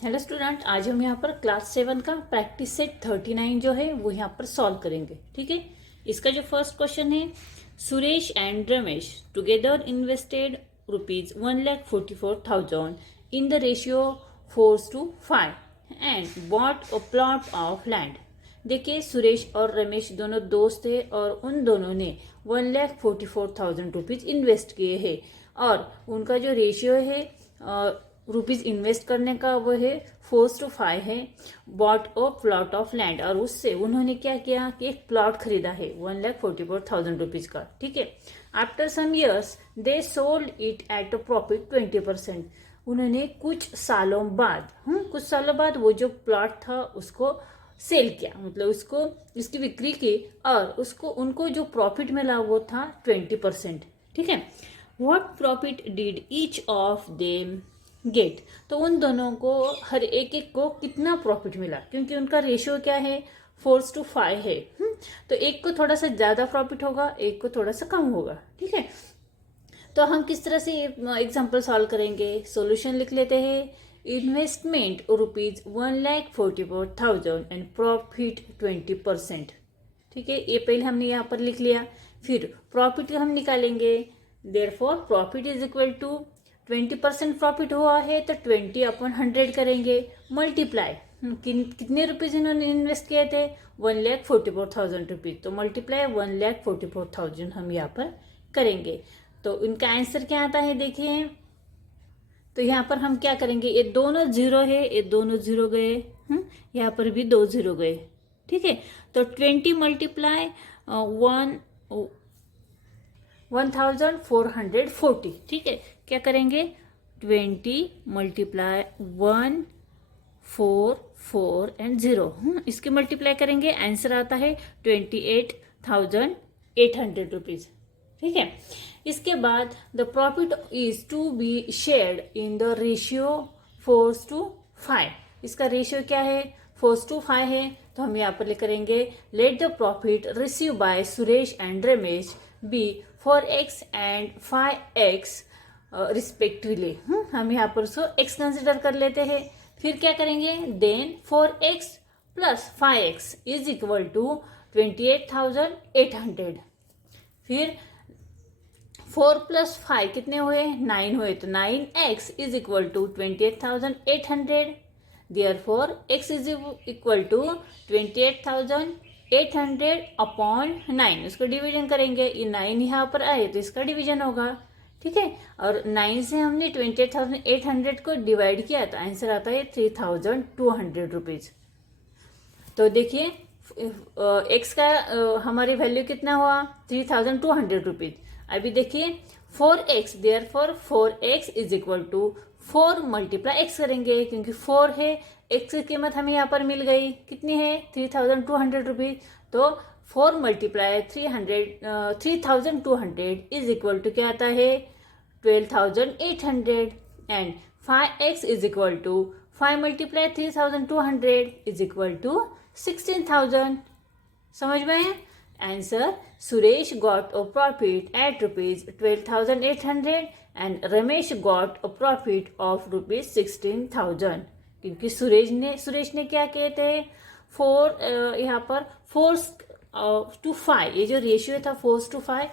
Hello student, आज हम यहाँ पर क्लास 7 का प्रैक्टिस सेट 39 जो है वो यहाँ पर सॉल्व करेंगे। ठीक है, इसका जो फर्स्ट क्वेश्चन है, Suresh and Ramesh together invested ₹1,44,000 in the ratio 4:5 and bought a plot of land. देखिए, सुरेश और रमेश दोनों दोस्त थे और उन दोनों ने ₹1,44,000 इन्वेस्ट किए हैं और उनका जो रेशियो है रुपीज इन्वेस्ट करने का वो है 4:5 है। Bought a plot of land, और उससे उन्होंने क्या किया कि एक प्लॉट खरीदा है ₹1,44,000 का। ठीक है, after some years they sold it at a profit 20%। उन्होंने कुछ सालों बाद वो जो प्लॉट था उसको सेल किया, मतलब उसको इसकी बिक्री की और उसको उनको जो प्रॉफिट मिला वो था 20%। ठीक है, what profit did each of them get. तो उन दोनों को हर एक एक को कितना प्रॉफिट मिला, क्योंकि उनका रेशियो क्या है 4:5 है। तो एक को थोड़ा सा ज्यादा प्रॉफिट होगा, एक को थोड़ा सा कम होगा। ठीक है, तो हम किस तरह से एग्जाम्पल सॉल्व करेंगे। सॉल्यूशन लिख लेते हैं। Investment ₹1,44,000 and profit 20%। ठीक है, ये पहले हमने यहाँ पर लिख लिया। फिर प्रॉफिट हम निकालेंगे। Therefore profit is equal to 20% profit हुआ है तो 20/100 करेंगे, मल्टीप्लाई कितने रुपीज इन्होंने इन्वेस्ट किए थे ₹1,44,000, तो मल्टीप्लाई 1,44,000 हम यहाँ पर करेंगे। तो इनका आंसर क्या आता है देखिए। तो यहाँ पर हम क्या करेंगे, ये दोनों जीरो है, ये दोनों जीरो गए, यहाँ पर भी 2 जीरो गए। ठीक है, तो 20 मल्टीप्लाई 1,440। ठीक है, क्या करेंगे 20 मल्टीप्लाई 1 4 4 एंड 0, इसके मल्टीप्लाई करेंगे, आंसर आता है ₹28,800। ठीक है, इसके बाद the profit is to be shared in the ratio 4:5। इसका रेशियो क्या है 4:5 है, तो हम यहाँ पर लिख करेंगे let the profit receive by Suresh and Ramesh be 4x and 5x respectively. हम यहाँ पर उसको x कंसिडर कर लेते हैं। फिर क्या करेंगे, then 4x plus 5x is equal to 28,800। फिर 4 प्लस 5 कितने हुए 9 हुए, तो 9x is equal to 28,800। Therefore x is equal to 28,800 upon 9, उसको डिवीजन करेंगे। ये 9 यहाँ पर आए तो इसका डिवीजन होगा। ठीक है, और 9 से हमने 28,800 को डिवाइड किया तो आंसर आता है ₹3,200। तो देखिए x का हमारी वैल्यू कितना हुआ ₹3,200। अभी देखिए 4x, therefore 4x is equal to 4 multiply x करेंगे, क्योंकि 4 है, x की कीमत हमें यहाँ पर मिल गई, कितनी है ₹3,200। तो 4 मल्टीप्लाई 3,200 इज इक्वल टू क्या आता है 12,800 and 5x is equal to 5 multiply 3,200 is equal to 16,000। समझ में है answer. Suresh got a profit at ₹12,800 and Ramesh got a profit of ₹16,000। क्योंकि सुरेश ने क्या किए थे 4 यहाँ पर 4:5, ये जो रेशियो था 4:5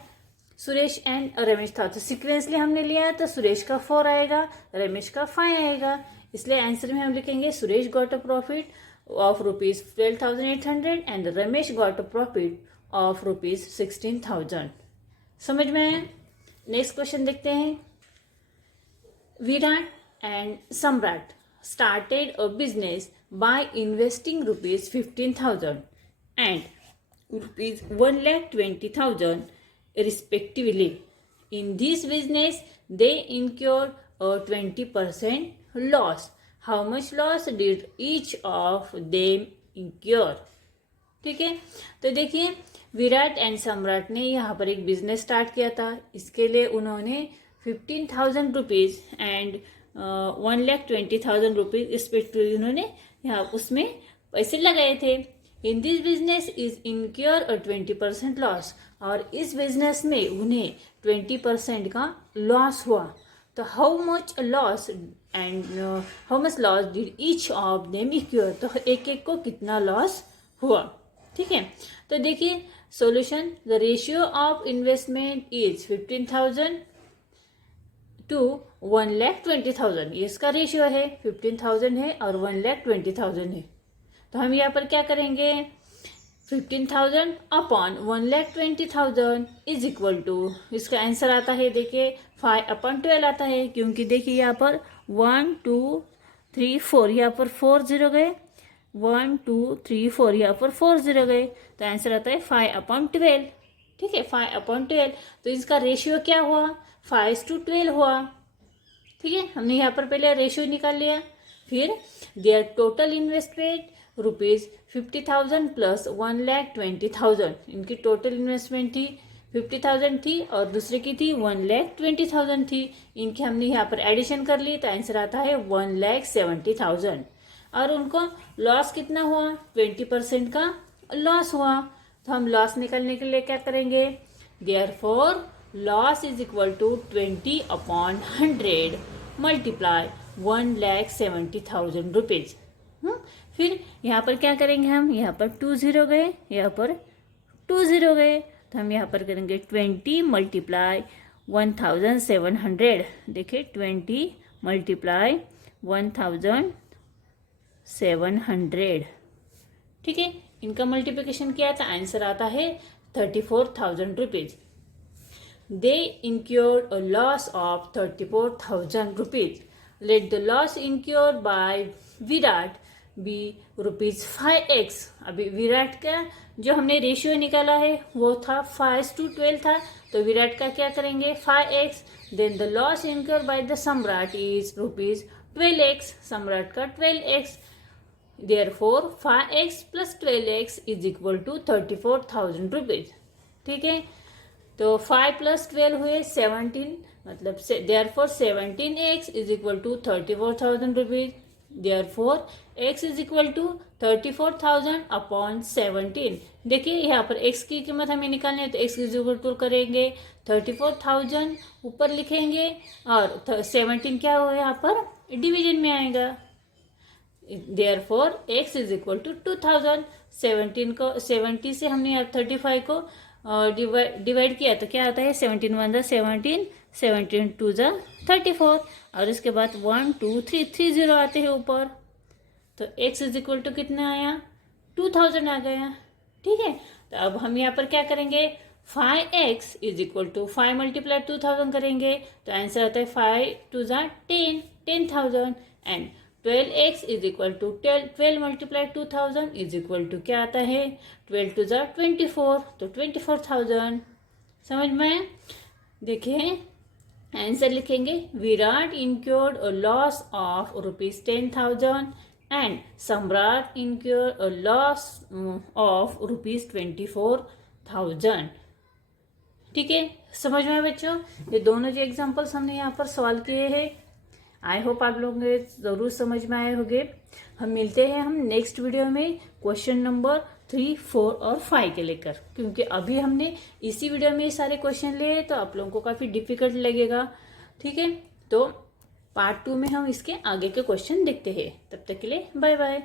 सुरेश एंड रमेश था, तो सिक्वेंसली हमने लिया तो सुरेश का 4 आएगा, रमेश का 5 आएगा। इसलिए आंसर में हम लिखेंगे Suresh got a profit of ₹12,800 and Ramesh got a profit of ₹16,000। समझ में आया। नेक्स्ट क्वेश्चन देखते हैं। विराट एंड सम्राट started a business by investing ₹15,000 and ₹1,20,000 respectively. In this business, they incurred a 20% loss. How much loss did each of them incur? ठीक है, तो देखिए विराट एंड सम्राट ने यहाँ पर एक बिजनेस स्टार्ट किया था। इसके लिए उन्होंने ₹15,000 एंड ₹1,20,000 रिस्पेक्टिवली उन्होंने यहाँ उसमें पैसे लगाए थे। In this business is incur a 20% loss, और इस बिजनेस में उन्हें 20% का लॉस हुआ। तो how much loss and how much loss did each of them incur, तो एक एक को कितना लॉस हुआ। ठीक है, तो देखिए solution, the ratio of investment is 15,000 to 1,20,000, ये इसका रेशियो है, 15,000 है और 1,20,000 है। तो हम यहाँ पर क्या करेंगे, 15,000 अपॉन 1,20,000 इज इक्वल टू, इसका आंसर आता है देखिए 5/12 आता है, क्योंकि देखिए यहाँ पर 1 2 3 4 यहाँ पर 4 0 गए, 1 2 3 4 यहाँ पर 4 0 गए, तो आंसर आता है 5/12। ठीक है, 5/12, तो इसका रेशियो क्या हुआ, 5:12 हुआ। ठीक है, हमने यहाँ पर पहले रेशियो निकाल लिया। फिर देयर टोटल इन्वेस्टमेंट ₹50,000 प्लस 1,20,000, इनकी टोटल इन्वेस्टमेंट थी 50,000 थी और दूसरे की थी 1,20,000 थी, इनकी हमने यहाँ पर एडिशन कर ली, तो आंसर आता है 1,70,000। और उनको लॉस कितना हुआ, 20% का लॉस हुआ। तो हम लॉस निकालने के लिए क्या करेंगे, therefore loss is equal to 20/100 multiply 1,70,000 rupees. फिर यहाँ पर क्या करेंगे हम, यहाँ पर 2 0 गए, यहाँ पर 2 0 गए, तो हम यहाँ पर करेंगे 20 मल्टीप्लाई 1,700। देखिए 20 मल्टीप्लाई 1,700। ठीक है, इनका मल्टीप्लिकेशन किया था, आंसर आता है 34,000 rupees. They incurred a loss of 34,000 rupees. Let the loss incurred by Virat be ₹5x। अभी विराट का जो हमने रेशियो निकाला है वो था 5:12 था, तो विराट का क्या करेंगे 5x। Then the loss incurred by the Samrat is ₹12x, Samrat का 12x। Therefore 5x plus 12x is equal to 34,000 rupees. ठीक है, तो 5 प्लस 12 हुए 17, मतलब therefore 17x is equal to 34,000 rupees. Therefore x is equal to 34,000 upon 17। देखिए यहाँ पर x की कीमत हमें निकालनी है, तो x इज इक्वल टू करेंगे 34,000 ऊपर लिखेंगे और 17 क्या हुआ यहाँ पर डिवीजन में आएगा। Therefore x is equal to 2,000। 17 को 70 से हमने यहाँ 35 को डिवाइड किया, तो क्या आता है 17 1 17, 17 2 34, और इसके बाद 1 2 3 3 0 आते हैं ऊपर, तो x इज इक्वल टू कितना आया 2,000 आ गया। ठीक है, तो अब हम यहाँ पर क्या करेंगे 5x is equal to 5 multiply 2,000 करेंगे, तो आंसर आता है 5 2 10,000 and 12x is equal to 12 multiply 2,000 is equal to क्या आता है 12 2 24, तो 24,000। समझ में? देखिए आंसर लिखेंगे, Virat incurred a loss of ₹10,000 and Samrat incurred a loss of ₹24,000। ठीक है, समझ में बच्चों? ये दोनों जो एग्जांपल्स हमने यहाँ पर सॉल्व किए हैं, आई होप आप लोगों के ज़रूर समझ में आए होंगे। हम मिलते हैं हम नेक्स्ट वीडियो में क्वेश्चन नंबर 3, 4 और 5 के लेकर, क्योंकि अभी हमने इसी वीडियो में ये सारे क्वेश्चन लिए तो आप लोगों को काफ़ी डिफिकल्ट लगेगा। ठीक है, तो पार्ट 2 में हम इसके आगे के क्वेश्चन देखते हैं। तब तक के लिए बाय बाय।